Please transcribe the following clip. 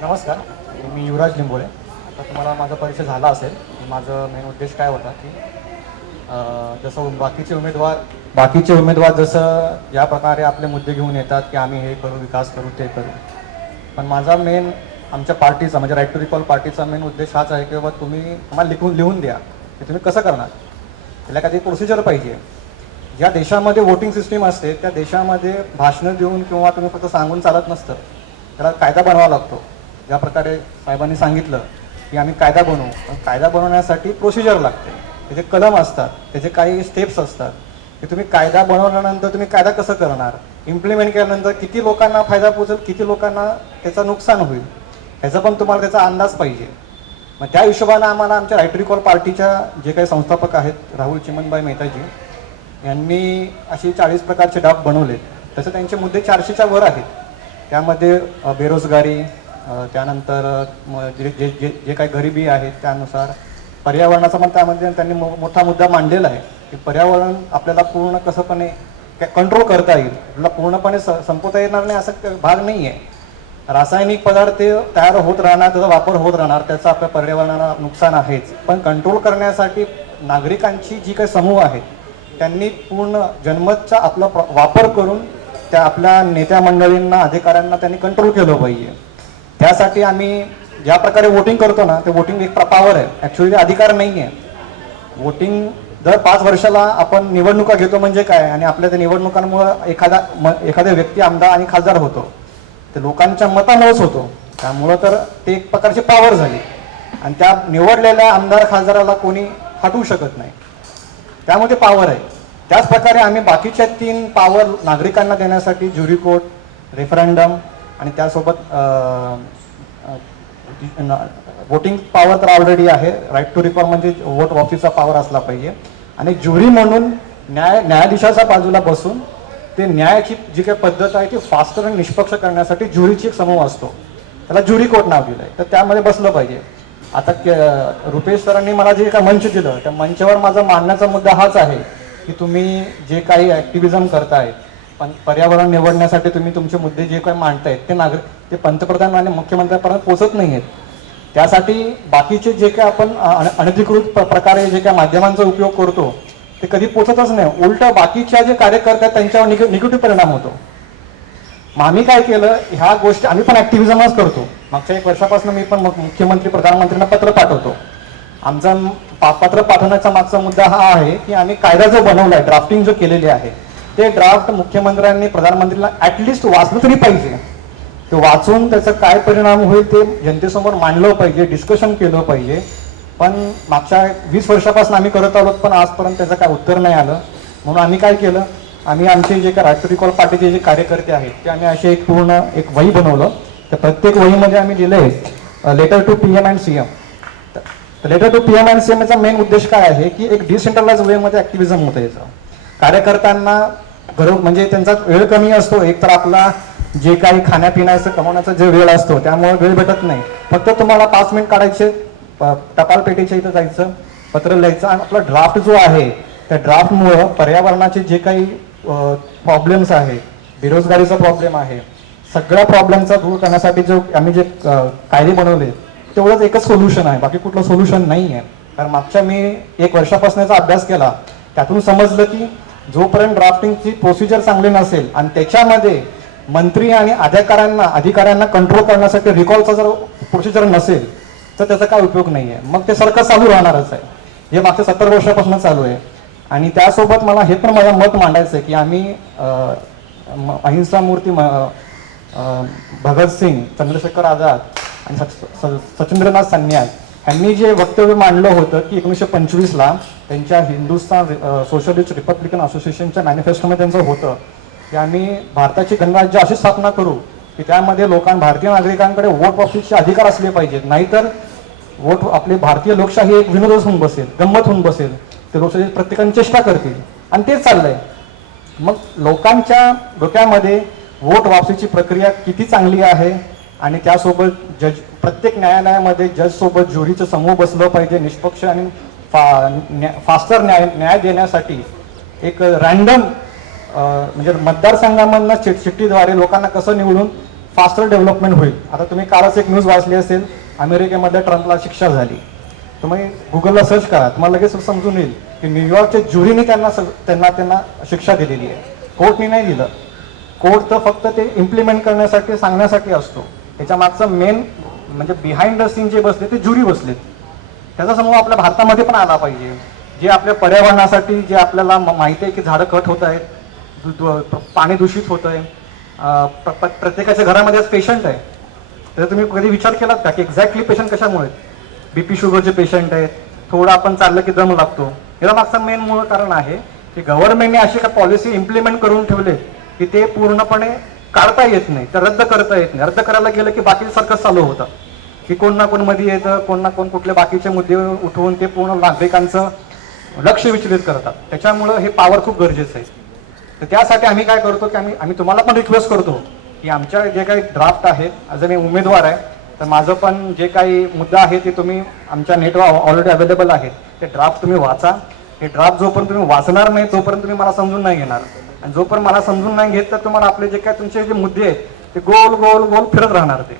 नमस्कार, मी युवराज लिंबोळे. आता तुम्हाला माझा परिचय झाला असेल की माझं मेन उद्देश काय होता की जसं बाकीचे उमेदवार जसं या प्रकारे आपले मुद्दे घेऊन येतात की आम्ही हे करू, विकास करू, ते करू. पण माझा मेन आमच्या पार्टीचा म्हणजे राईट टू रिकॉल पार्टीचा मेन उद्देश हाच आहे की बाबा तुम्ही आम्हाला लिहून द्या की तुम्ही कसं करणार. त्याला काही प्रोसिजर पाहिजे. ज्या देशामध्ये वोटिंग सिस्टीम असते त्या देशामध्ये भाषणं देऊन किंवा तुम्ही फक्त सांगून चालत नसतं, त्याला कायदा बनवावा लागतो. ज्या प्रकारे साहेबांनी सांगितलं की आम्ही कायदा बनवू, पण कायदा बनवण्यासाठी प्रोसिजर लागते, त्याचे कलम असतात, त्याचे काही स्टेप्स असतात की तुम्ही कायदा बनवल्यानंतर तुम्ही कायदा कसं करणार, इम्प्लिमेंट केल्यानंतर किती लोकांना फायदा पोचेल, किती लोकांना त्याचं नुकसान होईल, ह्याचा पण तुम्हाला त्याचा अंदाज पाहिजे. मग त्या हिशोबानं आम्हाला आमच्या राईट रिकॉल पार्टीच्या जे काही संस्थापक आहेत राहुल चिमनभाई मेहताजी यांनी अशी 40 प्रकारचे ड्राफ्ट बनवले. तसे त्यांचे मुद्दे 400च्या वर आहेत. त्यामध्ये बेरोजगारी, त्यानंतर जे काही गरिबी आहेत, त्यानुसार पर्यावरणाचा पण त्यामध्ये त्यांनी मोठा मुद्दा मांडलेला आहे की पर्यावरण आपल्याला पूर्ण कसंपणे कंट्रोल करता येईल. आपल्याला पूर्णपणे संपवता येणार नाही असं भाग नाही आहे. रासायनिक पदार्थ तयार होत राहणार, त्याचा वापर होत राहणार, त्याचा आपल्या पर्यावरणाला नुकसान आहेच. पण कंट्रोल करण्यासाठी नागरिकांची जी काही समूह आहेत त्यांनी पूर्ण जनमतचा आपला वापर करून त्या आपल्या नेत्या मंडळींना, अधिकाऱ्यांना त्यांनी कंट्रोल केलं पाहिजे. त्यासाठी आम्ही ज्या प्रकारे वोटिंग करतो ना, ते वोटिंग एक पॉवर आहे, ॲक्च्युली अधिकार नाही आहे. वोटिंग दर 5 वर्षाला आपण निवडणुका घेतो म्हणजे काय, आणि आपल्या त्या निवडणुकांमुळं एखादा व्यक्ती आमदार आणि खासदार होतो, ते लोकांच्या मतामुळेच होतो. त्यामुळं तर ते एक प्रकारची पॉवर झाली आणि त्या निवडलेल्या आमदार खासदाराला कोणी हटवू शकत नाही. त्यामध्ये पॉवर आहे. त्याच प्रकारे आम्ही बाकीच्या 3 पॉवर नागरिकांना देण्यासाठी ज्युरी कोर्ट, रेफरंडम आणि त्यासोबत वोटिंग पॉवर तर ऑलरेडी आहे. राईट टू रिकॉल म्हणजे वोट ऑफिसचा पॉवर असला पाहिजे. आणि ज्युरी म्हणून न्यायाधीशाच्या बाजूला बसून ते न्यायाची जी काही पद्धत आहे ती फास्टर आणि निष्पक्ष करण्यासाठी ज्युरीची एक समूह असतो, त्याला ज्युरी कोर्ट नाव दिलं आहे. तर त्यामध्ये बसलं पाहिजे. आता रुपेश सरांनी मला जे काही मंच दिलं त्या मंचावर माझा मांडण्याचा मुद्दा हाच आहे की तुम्ही जे काही ॲक्टिव्हिजम करताय, पण पर्यावरण निवडण्यासाठी तुम्ही तुमचे मुद्दे जे काही मांडतायत ते पंतप्रधान आणि मुख्यमंत्र्यांपर्यंत पोहोचत नाही आहेत. त्यासाठी बाकीचे जे काही आपण अनधिकृत प्रकारे जे काही माध्यमांचा उपयोग करतो ते कधी पोचतच नाही. उलट बाकीच्या जे कार्यकर्ते आहेत त्यांच्यावर निगेटिव्ह परिणाम होतो. मग आम्ही काय केलं, ह्या गोष्टी आम्ही पण ॲक्टिव्हिजमच करतो. मागच्या 1 वर्षापासून मी पण मुख्यमंत्री, प्रधानमंत्र्यांना पत्र पाठवतो. आमचा पत्र पाठवण्याचा मागचा मुद्दा हा आहे की आम्ही कायदा जो बनवला आहे, ड्राफ्टिंग जो केलेली आहे, ते ड्राफ्ट मुख्यमंत्र्यांनी, प्रधानमंत्रीला ॲटलिस्ट वाचलं तरी पाहिजे. ते वाचून त्याचा काय परिणाम होईल ते जनतेसमोर मांडलं पाहिजे, डिस्कशन केलं पाहिजे. पण मागच्या 20 वर्षापासून आम्ही करत आलो, पण आजपर्यंत त्याचं काय उत्तर नाही आलं. म्हणून आम्ही काय केलं, आम्ही आमचे जे काय राईट टू रिकॉल पार्टीचे जे कार्यकर्ते आहेत ते आम्ही असे एक पूर्ण एक वही बनवलं. त्या प्रत्येक वहीमध्ये आम्ही दिले letter to PM and CM. तर letter to PM and CM चा मेन उद्देश काय आहे की एक डिसेंट्रलाइज वेमध्ये ॲक्टिव्हिजम होतं. याचं कार्यकर्त्यांना म्हणजे त्यांचा वेळ कमी असतो. एक तर आपला जे काही खाण्यापिण्याचं कमवण्याचा जे वेळ असतो त्यामुळे वेळ भेटत नाही. फक्त तुम्हाला 5 मिनिट काढायचे, टपाल पेटीच्या इथं जायचं, पत्र लिहायचं आणि आपला ड्राफ्ट जो आहे त्या ड्राफ्टमुळं पर्यावरणाचे जे काही प्रॉब्लेम्स आहेत, बेरोजगारीचा प्रॉब्लेम आहे, सगळ्या प्रॉब्लेमचा दूर करण्यासाठी जो आम्ही जे कायदे बनवले तेवढंच एकच सोल्युशन आहे, बाकी कुठलं सोल्युशन नाही आहे. कारण मागच्या मी 1 वर्षापासूनचा अभ्यास केला, त्यातून समजलं की जोपर्यंत ड्राफ्टिंगची प्रोसिजर चांगली नसेल आणि त्याच्यामध्ये मंत्री आणि अधिकाऱ्यांना कंट्रोल करण्यासाठी रिकॉलचा जर प्रोसिजर नसेल तर त्याचा काय उपयोग नाही आहे. मग ते सारखं चालू राहणारच आहे, जे मागच्या 70 वर्षापासून चालू आहे. आणि त्यासोबत मला हे पण माझं मत मांडायचं आहे की आम्ही अहिंसा मूर्ती भगतसिंग, चंद्रशेखर आझाद आणि सचिंद्रनाथ सान्याल यांनी जे वक्तव्य मांडलं होतं की 1925ला त्यांच्या हिंदुस्थान सोशलिस्ट रिपब्लिकन असोसिएशनच्या मॅनिफेस्टोमध्ये त्यांचं होतं की आम्ही भारताची गणराज्य अशी स्थापना करू की त्यामध्ये भारतीय नागरिकांकडे वोट ऑफिसचे अधिकार असले पाहिजेत. नाहीतर आपली भारतीय लोकशाही एक विनोदच होऊन बसेल, गंमत होऊन बसेल. ते लोकशाही प्रत्येकाने चेष्टा करतील आणि तेच चाललंय. मग लोकांच्या डोक्यामध्ये वोट वापसीची प्रक्रिया किती चांगली आहे आणि त्यासोबत प्रत्येक न्यायालयामध्ये जजसोबत ज्युरीचं समूह बसलं पाहिजे, निष्पक्ष आणि फास्टर न्याय देण्यासाठी एक रँडम म्हणजे मतदारसंघामधनं चिठ्ठीद्वारे लोकांना कसं निवडून फास्टर डेव्हलपमेंट होईल. आता तुम्ही कालच एक न्यूज वाचली असेल, अमेरिकेमध्ये ट्रम्पला शिक्षा झाली. तुम्ही गुगलला सर्च करा, तुम्हाला लगेच समजून येईल की न्यूयॉर्कच्या ज्युरीने त्यांना शिक्षा दिलेली आहे, कोर्टने नाही दिलं. कोर्ट तर फक्त ते इम्प्लिमेंट करण्यासाठी सांगण्यासाठी असतो. त्याच्या मागचं मेन म्हणजे बिहाइंड द सीन जे बसले ते ज्युरी बसलेत. त्याचा समूह आपल्या भारतामध्ये पण आला पाहिजे. जे आपल्या पर्यावरणासाठी जे आपल्याला माहिती आहे की झाडं कट होत आहेत, पाणी दूषित होत आहे, प्रत्येकाच्या घरामध्ये आज पेशंट आहे. तर तुम्ही कधी विचार केलात का की एक्झॅक्टली पेशंट कशामुळे? बीपी शुगरचे पेशंट आहेत, थोडं आपण चाललं की दम लागतो. याला मागचं मेन मूळ कारण आहे की गव्हर्नमेंटने अशी का पॉलिसी इम्प्लिमेंट करून ठेवले की ते पूर्णपणे काढता येत नाही, तर रद्द करता येत नाही. रद्द करायला गेलं की बाकी सर्कस चालू होतं की कोण ना कोण मध्ये येतं, कोण ना कोण कुठले बाकीचे मुद्दे उठवून ते पूर्ण नागरिकांचं लक्ष विचलित करतात. त्याच्यामुळं हे पॉवर खूप गरजेचं आहे. तर त्यासाठी आम्ही काय करतो की आम्ही तुम्हाला पण रिक्वेस्ट करतो की आमच्या जे काही ड्राफ्ट आहेत, ॲज मी उमेदवार आहे तर माझं पण जे काही मुद्दा आहे ते तुम्ही आमच्या नेटवर ऑलरेडी अवेलेबल आहे. ते ड्राफ्ट तुम्ही वाचा. हे ड्राफ्ट जोपर्यंत तुम्ही वाचणार नाही तोपर्यंत तुम्ही मला समजून नाही घेणार, आणि जोपर्यंत मला समजून नाही घेत तर तुम्हाला आपले जे काय तुमचे जे मुद्दे आहेत ते गोल गोल गोल फिरत राहणार ते.